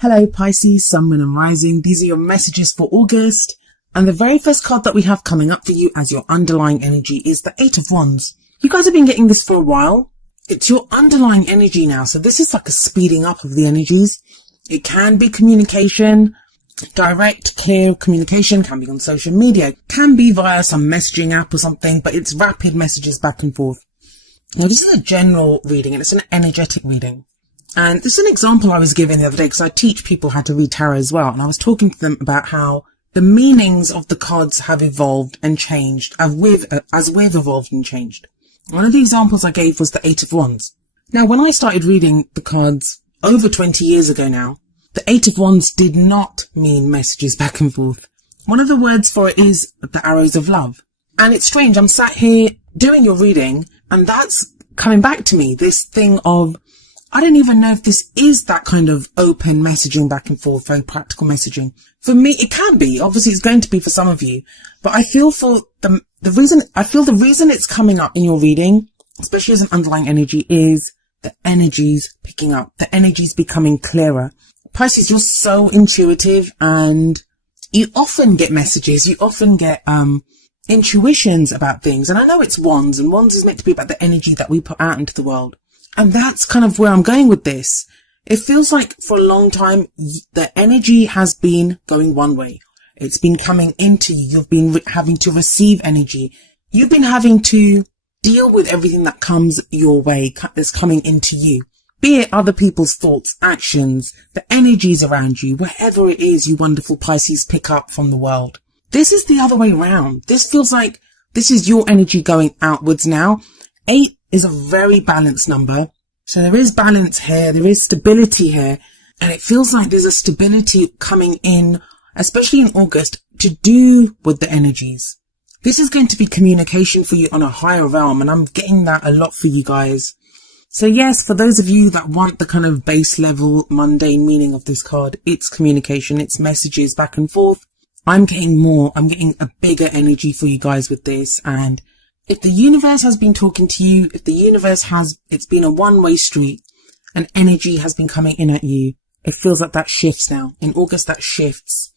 Hello Pisces, Sun, Moon and Rising. These are your messages for August. And the very first card that we have coming up for you as your underlying energy is the Eight of Wands. You guys have been getting this for a while. It's your underlying energy now. So this is like a speeding up of the energies. It can be communication, direct, clear communication, can be on social media, can be via some messaging app or something, but it's rapid messages back and forth. Now this is a general reading and it's an energetic reading. And this is an example I was given the other day because I teach people how to read tarot as well. And I was talking to them about how the meanings of the cards have evolved and changed as we've evolved and changed. One of the examples I gave was the Eight of Wands. Now, when I started reading the cards over 20 years ago now, the Eight of Wands did not mean messages back and forth. One of the words for it is the arrows of love. And it's strange. I'm sat here doing your reading and that's coming back to me. This thing of, I don't even know if this is that kind of open messaging back and forth, very practical messaging. For me, it can be. Obviously, it's going to be for some of you. But I feel for the reason it's coming up in your reading, especially as an underlying energy, is the energies picking up. The energies becoming clearer. Pisces, you're so intuitive and you often get messages. You often get intuitions about things. And I know it's wands, and wands is meant to be about the energy that we put out into the world. And that's kind of where I'm going with this. It feels like for a long time, the energy has been going one way. It's been coming into you. You've been having to receive energy. You've been having to deal with everything that comes your way, that's coming into you. Be it other people's thoughts, actions, the energies around you, wherever it is you wonderful Pisces pick up from the world. This is the other way around. This feels like this is your energy going outwards now. 8 is a very balanced number. So there is balance here. There is stability here. And it feels like there's a stability coming in, especially in August, to do with the energies. This is going to be communication for you on a higher realm. And I'm getting that a lot for you guys. So yes, for those of you that want the kind of base level mundane meaning of this card, it's communication. It's messages back and forth. I'm getting more. I'm getting a bigger energy for you guys with this. And if the universe has been talking to you, if the universe it's been a one-way street and energy has been coming in at you, it feels like that shifts now. In August, that shifts.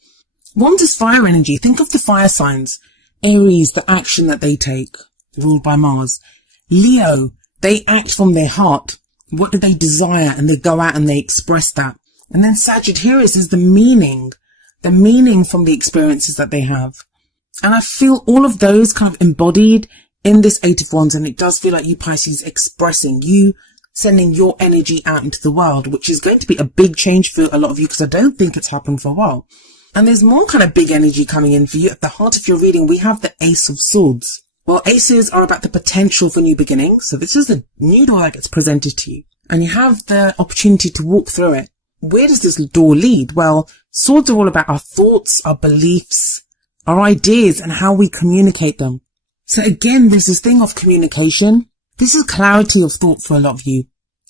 Wands is fire energy. Think of the fire signs. Aries, the action that they take, ruled by Mars. Leo, they act from their heart. What do they desire? And they go out and they express that. And then Sagittarius is the meaning from the experiences that they have. And I feel all of those kind of embodied in this Eight of Wands, and it does feel like you Pisces expressing, you sending your energy out into the world, which is going to be a big change for a lot of you because I don't think it's happened for a while. And there's more kind of big energy coming in for you. At the heart of your reading, we have the Ace of Swords. Well, aces are about the potential for new beginnings. So this is a new door that gets presented to you and you have the opportunity to walk through it. Where does this door lead? Well, swords are all about our thoughts, our beliefs, our ideas and how we communicate them. So again, there's this thing of communication. This is clarity of thought for a lot of you.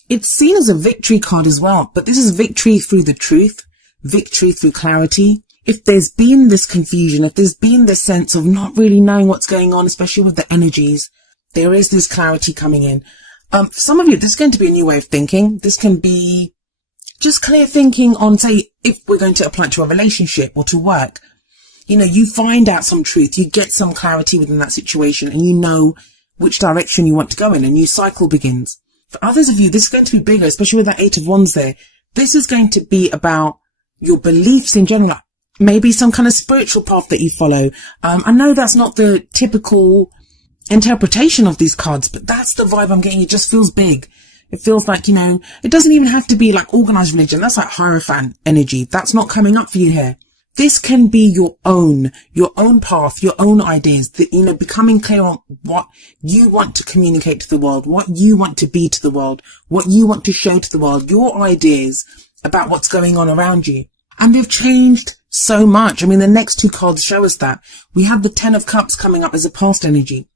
It's seen as a victory card as well, but this is victory through the truth, victory through clarity. If there's been this confusion, if there's been this sense of not really knowing what's going on, especially with the energies, there is this clarity coming in. For some of you, this is going to be a new way of thinking. This can be just clear thinking on, say, if we're going to apply it to a relationship or to work. You know, you find out some truth, you get some clarity within that situation and you know which direction you want to go in. A new cycle begins. For others of you, this is going to be bigger, especially with that Eight of Wands there. This is going to be about your beliefs in general, maybe some kind of spiritual path that you follow. I know that's not the typical interpretation of these cards, but that's the vibe I'm getting. It just feels big. It feels like, you know, it doesn't even have to be like organized religion. That's like Hierophant energy. That's not coming up for you here. This can be your own path, your own ideas, that, you know, becoming clear on what you want to communicate to the world, what you want to be to the world, what you want to show to the world, your ideas about what's going on around you. And they've changed so much. I mean, the next two cards show us that. We have the Ten of Cups coming up as a past energy.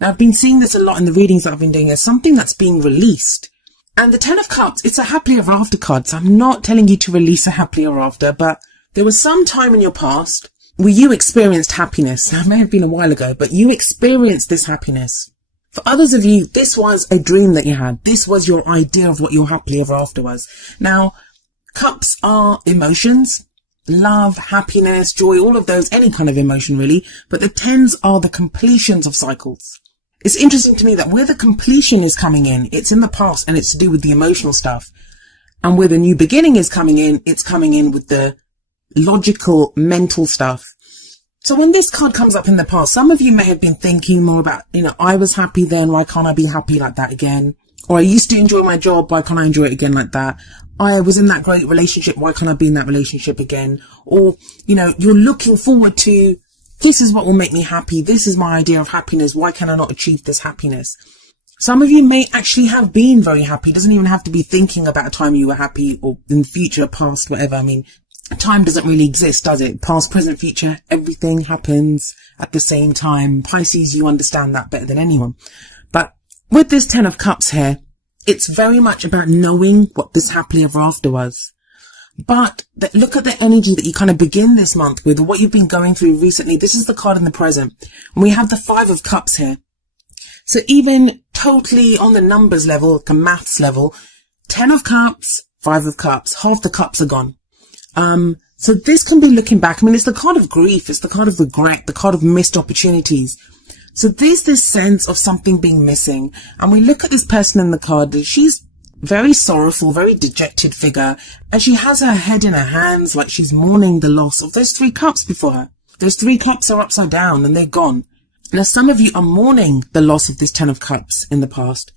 Now, I've been seeing this a lot in the readings that I've been doing. There's something that's being released. And the Ten of Cups, it's a happily ever after card. So I'm not telling you to release a happily ever after, but there was some time in your past where you experienced happiness. Now, it may have been a while ago, but you experienced this happiness. For others of you, this was a dream that you had. This was your idea of what your happily ever after was. Now, Cups are emotions, love, happiness, joy, all of those, any kind of emotion really. But the 10s are the completions of cycles. It's interesting to me that where the completion is coming in, it's in the past and it's to do with the emotional stuff. And where the new beginning is coming in, it's coming in with the logical, mental stuff. So when this card comes up in the past, some of you may have been thinking more about, I was happy then, why can't I be happy like that again? Or I used to enjoy my job, why can't I enjoy it again like that? I was in that great relationship, why can't I be in that relationship again? Or, you're looking forward to, this is what will make me happy, this is my idea of happiness, why can I not achieve this happiness? Some of you may actually have been very happy. It doesn't even have to be thinking about a time you were happy or in the future, past, whatever. I mean, time doesn't really exist, does it? Past, present, future, everything happens at the same time. Pisces, you understand that better than anyone. But with this 10 of Cups here, it's very much about knowing what this happily ever after was. But look at the energy that you kind of begin this month with, or what you've been going through recently. This is the card in the present. And we have the 5 of Cups here. So even totally on the numbers level, the maths level, 10 of Cups, 5 of Cups, half the cups are gone. So this can be looking back. I mean, it's the card of grief. It's the card of regret, the card of missed opportunities. So there's this sense of something being missing. And we look at this person in the card. She's very sorrowful, very dejected figure. And she has her head in her hands like she's mourning the loss of those 3 cups before her. Those 3 cups are upside down and they're gone. Now, some of you are mourning the loss of this 10 of Cups in the past.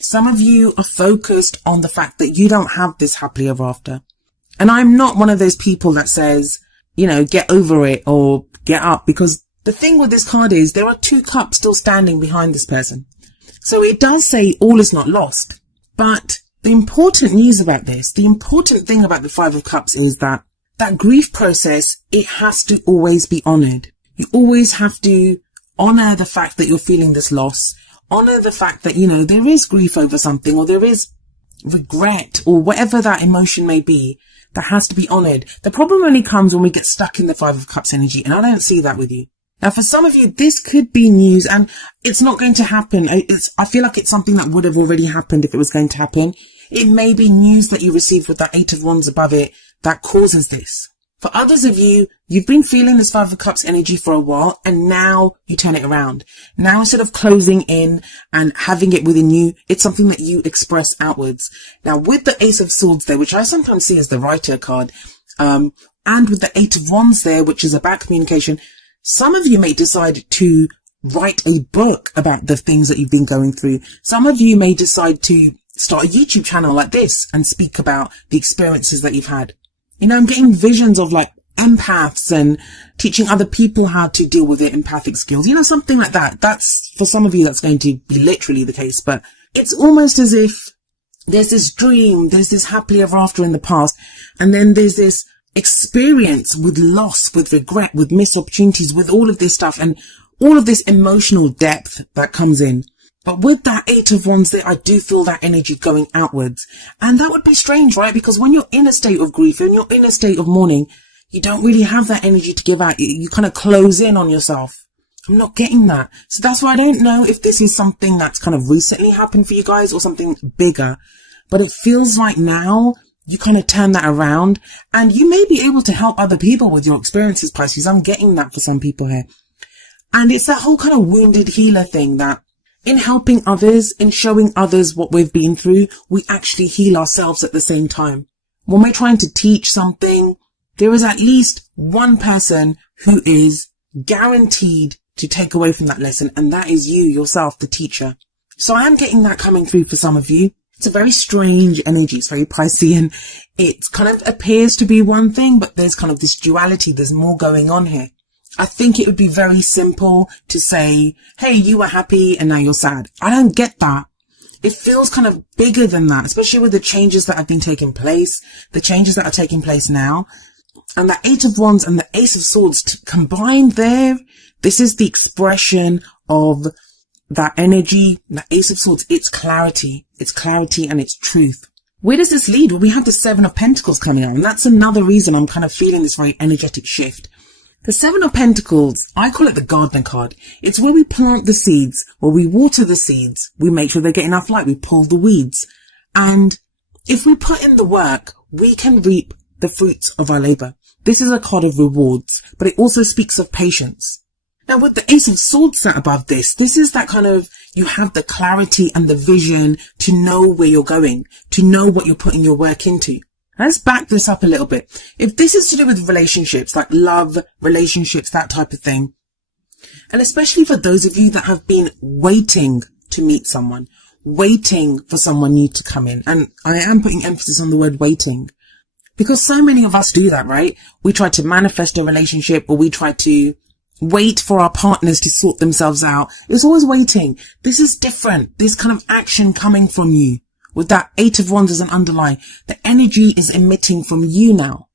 Some of you are focused on the fact that you don't have this happily ever after. And I'm not one of those people that says, get over it or get up, because the thing with this card is there are 2 cups still standing behind this person. So it does say all is not lost. But the important news about this, the important thing about the 5 of Cups is that grief process, it has to always be honored. You always have to honor the fact that you're feeling this loss. Honor the fact that, there is grief over something, or there is regret, or whatever that emotion may be, that has to be honored. The problem only comes when we get stuck in the 5 of Cups energy, and I don't see that with you. Now, for some of you, this could be news, and it's not going to happen. I feel like it's something that would have already happened if it was going to happen. It may be news that you received with that 8 of Wands above it that causes this. For others of you, you've been feeling this 5 of Cups energy for a while, and now you turn it around. Now, instead of closing in and having it within you, it's something that you express outwards. Now, with the Ace of Swords there, which I sometimes see as the writer card, and with the 8 of Wands there, which is about communication, some of you may decide to write a book about the things that you've been going through. Some of you may decide to start a YouTube channel like this and speak about the experiences that you've had. I'm getting visions of like empaths and teaching other people how to deal with their empathic skills, something like that. That's, for some of you, that's going to be literally the case, but it's almost as if there's this dream, there's this happily ever after in the past, and then there's this experience with loss, with regret, with missed opportunities, with all of this stuff and all of this emotional depth that comes in. But with that 8 of Wands there, I do feel that energy going outwards. And that would be strange, right? Because when you're in a state of grief, when you're in a state of mourning, you don't really have that energy to give out. You kind of close in on yourself. I'm not getting that. So that's why I don't know if this is something that's kind of recently happened for you guys or something bigger. But it feels like now you kind of turn that around and you may be able to help other people with your experiences, Pisces. I'm getting that for some people here. And it's that whole kind of wounded healer thing that in helping others, in showing others what we've been through, we actually heal ourselves at the same time. When we're trying to teach something, there is at least one person who is guaranteed to take away from that lesson, and that is you, yourself, the teacher. So I am getting that coming through for some of you. It's a very strange energy. It's very Piscean. It kind of appears to be one thing, but there's kind of this duality. There's more going on here. I think it would be very simple to say, hey, you were happy and now you're sad. I don't get that. It feels kind of bigger than that, especially with the changes that have been taking place, the changes that are taking place now. And the 8 of Wands and the Ace of Swords combined there, this is the expression of that energy, the Ace of Swords. It's clarity and it's truth. Where does this lead? Well, we have the 7 of Pentacles coming out, and that's another reason I'm kind of feeling this very energetic shift. The 7 of Pentacles, I call it the gardener card. It's where we plant the seeds, where we water the seeds. We make sure they get enough light. We pull the weeds. And if we put in the work, we can reap the fruits of our labor. This is a card of rewards, but it also speaks of patience. Now with the Ace of Swords sat above this is that kind of, you have the clarity and the vision to know where you're going, to know what you're putting your work into. Let's back this up a little bit. If this is to do with relationships, like love, relationships, that type of thing, and especially for those of you that have been waiting to meet someone, waiting for someone new to come in, and I am putting emphasis on the word waiting, because so many of us do that, right? We try to manifest a relationship, or we try to wait for our partners to sort themselves out. It's always waiting. This is different. This kind of action coming from you. With that Eight of Wands as an underline, the energy is emitting from you now.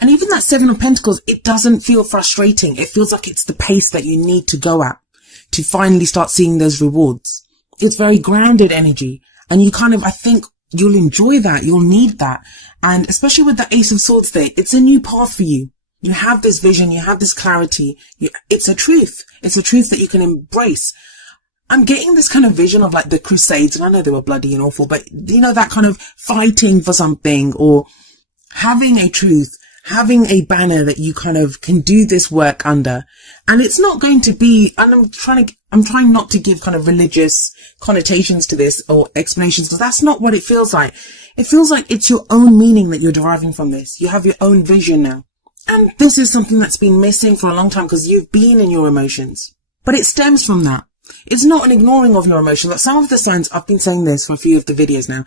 And even that Seven of Pentacles, it doesn't feel frustrating. It feels like it's the pace that you need to go at to finally start seeing those rewards. It's very grounded energy. And you kind of, I think you'll enjoy that. You'll need that. And especially with the Ace of Swords there, it's a new path for you. You have this vision. You have this clarity. It's a truth. It's a truth that you can embrace. I'm getting this kind of vision of like the Crusades, and I know they were bloody and awful, but you know, that kind of fighting for something, or having a truth, having a banner that you kind of can do this work under. And it's not going to be, and I'm trying not to give kind of religious connotations to this or explanations, because that's not what it feels like. It feels like it's your own meaning that you're deriving from this. You have your own vision now. And this is something that's been missing for a long time because you've been in your emotions, but it stems from that. It's not an ignoring of your emotions. Like some of the signs, I've been saying this for a few of the videos now,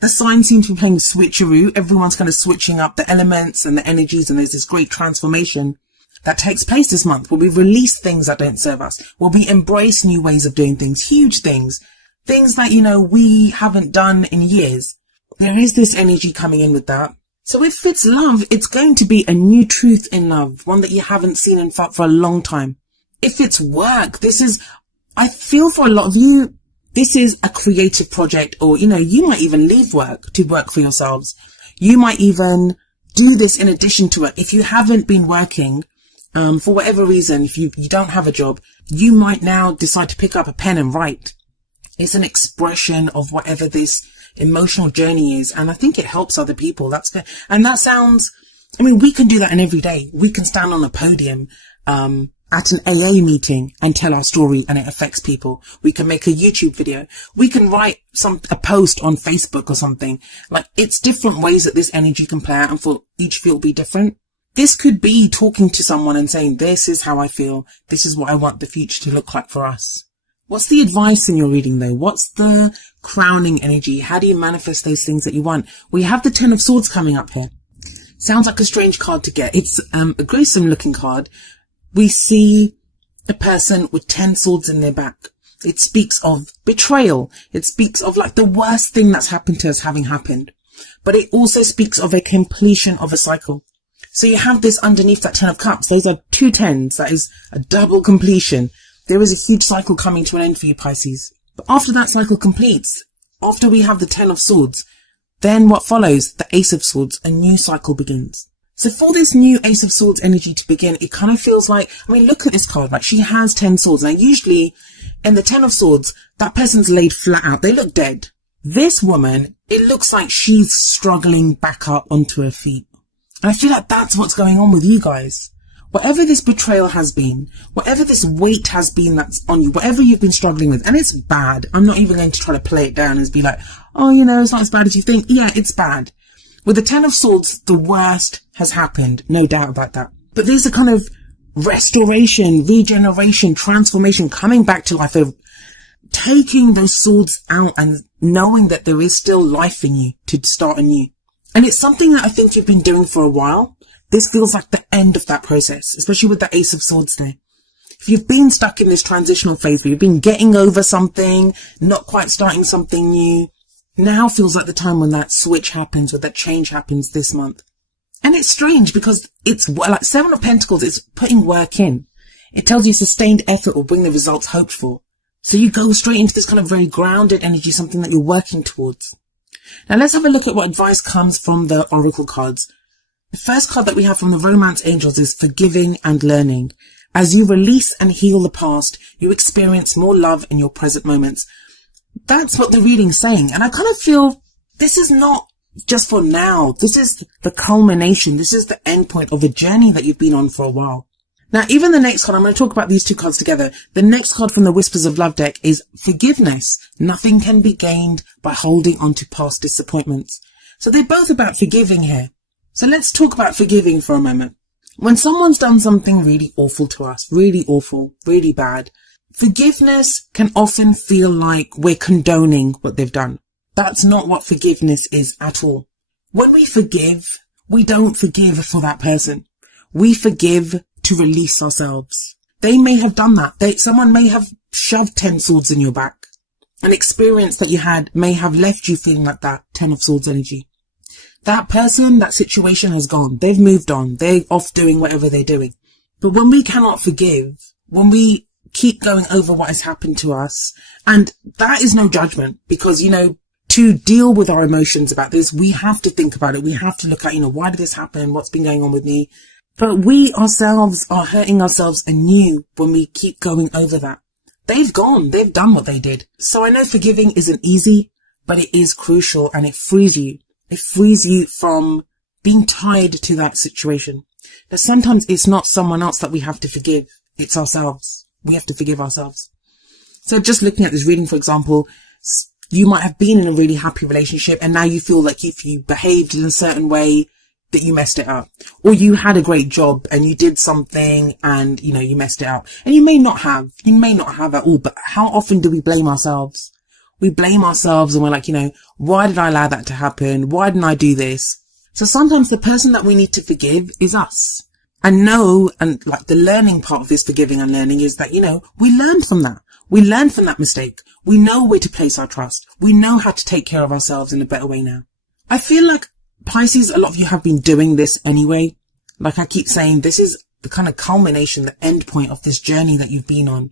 the signs seem to be playing switcheroo. Everyone's kind of switching up the elements and the energies, and there's this great transformation that takes place this month where we release things that don't serve us, where we embrace new ways of doing things, huge things that, you know, we haven't done in years. There is this energy coming in with that. So if it's love, it's going to be a new truth in love, one that you haven't seen and felt for a long time. If it's work, I feel for a lot of you, this is a creative project, or, you know, you might even leave work to work for yourselves. You might even do this in addition to it. If you haven't been working, for whatever reason, if you don't have a job, you might now decide to pick up a pen and write. It's an expression of whatever this emotional journey is. And I think it helps other people. And that sounds, I mean, we can do that in every day. We can stand on a podium, at an AA meeting and tell our story, and it affects people. We can make a YouTube video. We can write a post on Facebook or something. Like, it's different ways that this energy can play out, and for each of you it'll be different. This could be talking to someone and saying, this is how I feel. This is what I want the future to look like for us. What's the advice in your reading though? What's the crowning energy? How do you manifest those things that you want? We have the Ten of Swords coming up here. Sounds like a strange card to get. It's a gruesome looking card. We see a person with 10 swords in their back. It speaks of betrayal. It speaks of like the worst thing that's happened to us having happened. But it also speaks of a completion of a cycle. So you have this underneath that 10 of Cups. Those are two tens. That is a double completion. There is a huge cycle coming to an end for you, Pisces. But after that cycle completes, after we have the 10 of Swords, then what follows? The Ace of Swords. A new cycle begins. So for this new Ace of Swords energy to begin, it kind of feels like, I mean, look at this card, like she has 10 swords. Now usually in the 10 of Swords, that person's laid flat out. They look dead. This woman, it looks like she's struggling back up onto her feet. And I feel like that's what's going on with you guys. Whatever this betrayal has been, whatever this weight has been that's on you, whatever you've been struggling with, and it's bad. I'm not even going to try to play it down and be like, oh, you know, it's not as bad as you think. Yeah, it's bad. With the 10 of Swords, the worst has happened. No doubt about that. But there's a kind of restoration, regeneration, transformation, coming back to life, of taking those swords out and knowing that there is still life in you to start anew. And it's something that I think you've been doing for a while. This feels like the end of that process, especially with the Ace of Swords there. If you've been stuck in this transitional phase where you've been getting over something, not quite starting something new, now feels like the time when that switch happens, or that change happens this month. And it's strange because it's like Seven of Pentacles, it's putting work in. It tells you sustained effort will bring the results hoped for. So you go straight into this kind of very grounded energy, something that you're working towards. Now let's have a look at what advice comes from the Oracle cards. The first card that we have from the Romance Angels is Forgiving and Learning. As you release and heal the past, you experience more love in your present moments. That's what the reading's saying. And I kind of feel this is not just for now. This is the culmination. This is the end point of a journey that you've been on for a while. Now, even the next card, I'm going to talk about these two cards together. The next card from the Whispers of Love deck is forgiveness. Nothing can be gained by holding on to past disappointments. So they're both about forgiving here. So let's talk about forgiving for a moment. When someone's done something really awful to us, really awful, really bad, forgiveness can often feel like we're condoning what they've done. That's not what forgiveness is at all. When we forgive, we don't forgive for that person. We forgive to release ourselves. They may have done that. Someone may have shoved 10 swords in your back. An experience that you had may have left you feeling like that 10 of swords energy. That person, that situation has gone. They've moved on. They're off doing whatever they're doing. But when we cannot forgive, when we keep going over what has happened to us, and that is no judgment, because, to deal with our emotions about this, we have to think about it. We have to look at, why did this happen? What's been going on with me? But we ourselves are hurting ourselves anew when we keep going over that. They've gone. They've done what they did. So I know forgiving isn't easy, but it is crucial, and it frees you. It frees you from being tied to that situation. Now, sometimes it's not someone else that we have to forgive. It's ourselves. We have to forgive ourselves. So just looking at this reading, for example, you might have been in a really happy relationship, and now you feel like if you behaved in a certain way that you messed it up. Or you had a great job and you did something and, you messed it up. And you may not have at all, but how often do we blame ourselves? We blame ourselves and we're like, why did I allow that to happen? Why didn't I do this? So sometimes the person that we need to forgive is us. And the learning part of this forgiving and learning is that, we learned from that. We learned from that mistake. We know where to place our trust. We know how to take care of ourselves in a better way now. I feel like Pisces, a lot of you have been doing this anyway. Like I keep saying, this is the kind of culmination, the end point of this journey that you've been on.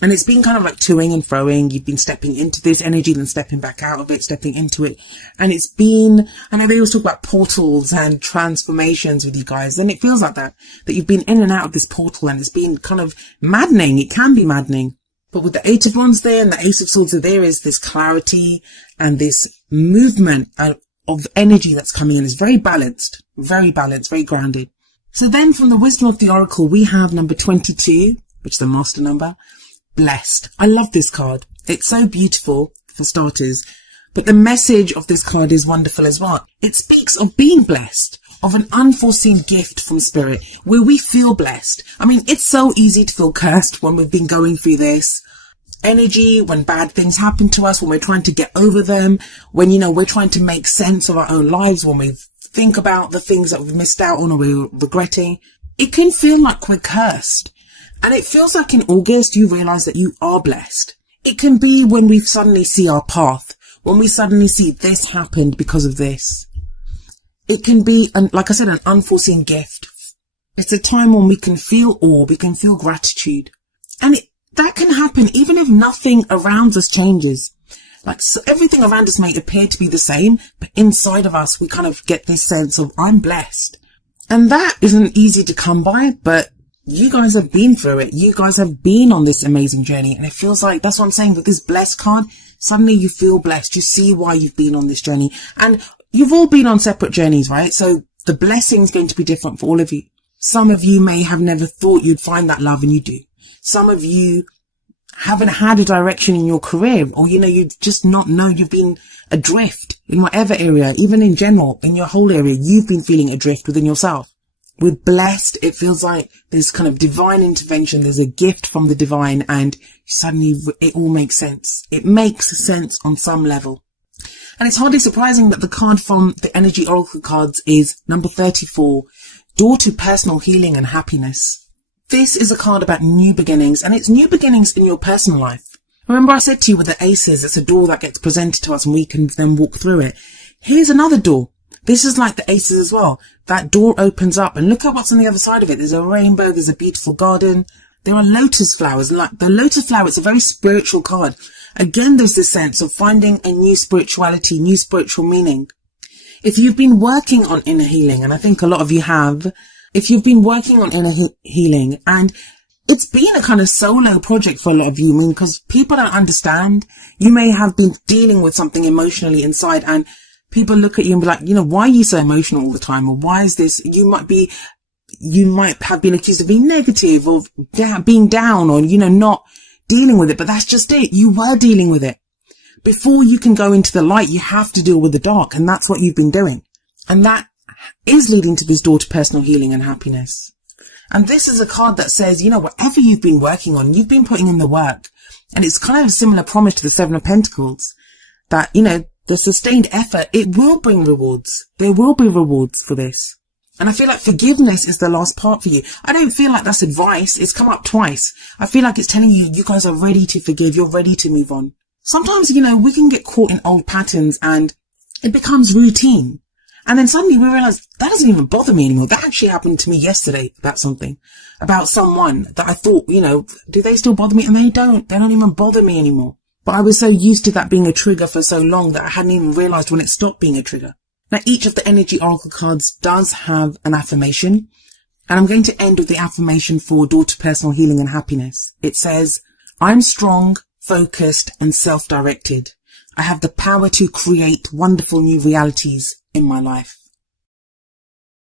And it's been kind of like toing and froing. You've been stepping into this energy, then stepping back out of it, stepping into it. And it's been, I know they always talk about portals and transformations with you guys. And it feels like that you've been in and out of this portal, and it's been kind of maddening. It can be maddening. But with the Eight of Wands there and the Ace of Swords, there is this clarity and this movement of energy that's coming in. Is very balanced, very grounded. So then from the Wisdom of the Oracle, we have number 22, which is the master number, blessed. I love this card. It's so beautiful for starters, but the message of this card is wonderful as well. It speaks of being blessed, of an unforeseen gift from spirit where we feel blessed. I mean, it's so easy to feel cursed when we've been going through this energy, when bad things happen to us, when we're trying to get over them, when, we're trying to make sense of our own lives, when we think about the things that we've missed out on or we're regretting. It can feel like we're cursed. And it feels like in August, you realize that you are blessed. It can be when we suddenly see our path, when we suddenly see this happened because of this. It can be, like I said, an unforeseen gift. It's a time when we can feel awe, we can feel gratitude. And that can happen even if nothing around us changes. So everything around us may appear to be the same, but inside of us, we kind of get this sense of, I'm blessed. And that isn't easy to come by, but you guys have been through it. You guys have been on this amazing journey. And it feels like, that's what I'm saying, with this blessed card, suddenly you feel blessed. You see why you've been on this journey. And you've all been on separate journeys, right? So the blessing's going to be different for all of you. Some of you may have never thought you'd find that love, and you do. Some of you haven't had a direction in your career, or, you've just not known. You've been adrift in whatever area, even in general, in your whole area, you've been feeling adrift within yourself. With blessed, it feels like there's kind of divine intervention. There's a gift from the divine, and suddenly it all makes sense. It makes sense on some level. And it's hardly surprising that the card from the Energy Oracle cards is number 34, Door to Personal Healing and Happiness. This is a card about new beginnings, and it's new beginnings in your personal life. Remember I said to you with the aces, it's a door that gets presented to us and we can then walk through it. Here's another door. This is like the aces as well. That door opens up and look at what's on the other side of it. There's a rainbow, there's a beautiful garden. There are lotus flowers. Like the lotus flower, it's a very spiritual card. Again, there's this sense of finding a new spirituality, new spiritual meaning. If you've been working on inner healing, and I think a lot of you have, if you've been working on inner healing, and it's been a kind of solo project for a lot of you, because people don't understand. You may have been dealing with something emotionally inside, and People look at you and be like, why are you so emotional all the time? Or why is this? You might have been accused of being negative or being down or, not dealing with it. But that's just it. You were dealing with it. Before you can go into the light, you have to deal with the dark. And that's what you've been doing. And that is leading to this door to personal healing and happiness. And this is a card that says, whatever you've been working on, you've been putting in the work. And it's kind of a similar promise to the Seven of Pentacles that, the sustained effort, it will bring rewards. There will be rewards for this. And I feel like forgiveness is the last part for you. I don't feel like that's advice. It's come up twice. I feel like it's telling you, you guys are ready to forgive. You're ready to move on. Sometimes, we can get caught in old patterns and it becomes routine. And then suddenly we realize that doesn't even bother me anymore. That actually happened to me yesterday about something, about someone that I thought, do they still bother me? And they don't even bother me anymore. But I was so used to that being a trigger for so long that I hadn't even realized when it stopped being a trigger. Now, each of the energy oracle cards does have an affirmation, and I'm going to end with the affirmation for door to personal healing and happiness. It says, I'm strong, focused, and self-directed. I have the power to create wonderful new realities in my life.